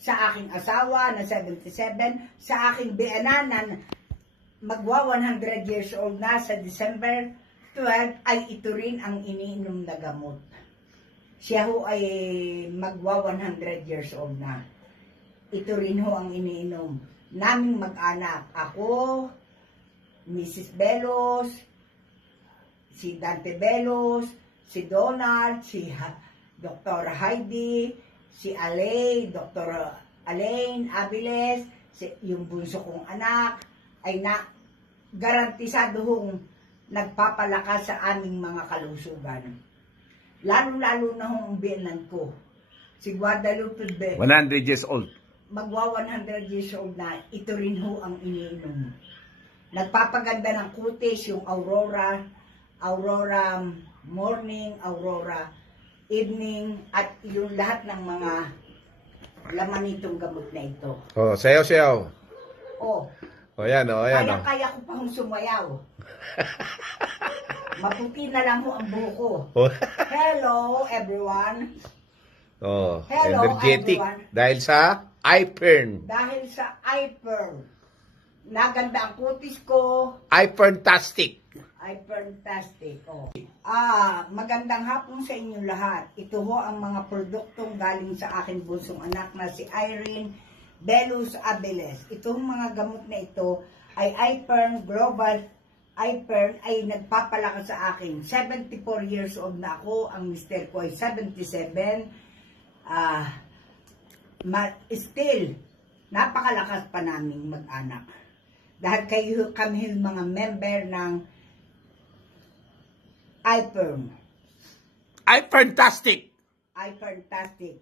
sa aking asawa na 77, sa aking biananan magwa 100 years old na sa December 12, ay ito rin ang iniinom na gamot. Siya ho ay magwa 100 years old na. Ito rin ho ang iniinom naming mag-anak. Ako, Mrs. Belos, si Dante Belos, si Donald, si Dr. Heidi, si Alay, Dr. Alain Aviles, yung bunso kong anak, ay garantisado hong nagpapalakas sa aming mga kalusugan. Lalo-lalo na hong biyanan ko, si Guadalupe Be. 100 years old. Magwa 100 years old na, ito rin ho ang iniinom. Nagpapaganda ng kutis, yung Aurora morning, Aurora evening, at yung lahat ng mga laman nitong gamot na ito. Oh, sayaw-sayaw. Oh. Oh, yan, oh, yan. Kaya ko pang sumayaw. Maputi na lang ho ang buho ko. Oh. Hello, everyone. Oh, Hello, energetic. everyone. Dahil sa iPern. Dahil sa iPern. Naganda ang kutis ko. iPern-tastic. iPern-tastic. Oh. Magandang hapon sa inyo lahat. Ito ho ang mga produktong galing sa aking bunsong anak na si Irene Belos Abeles. Itong mga gamot na ito ay iPern Global. iPern ay nagpapalakas sa akin. 74 years old na ako. Ang mister ko ay 77. Still, napakalakas pa naming mag-anak. Dahil kami mga member ng iPern. iPern-tastic. iPern-tastic.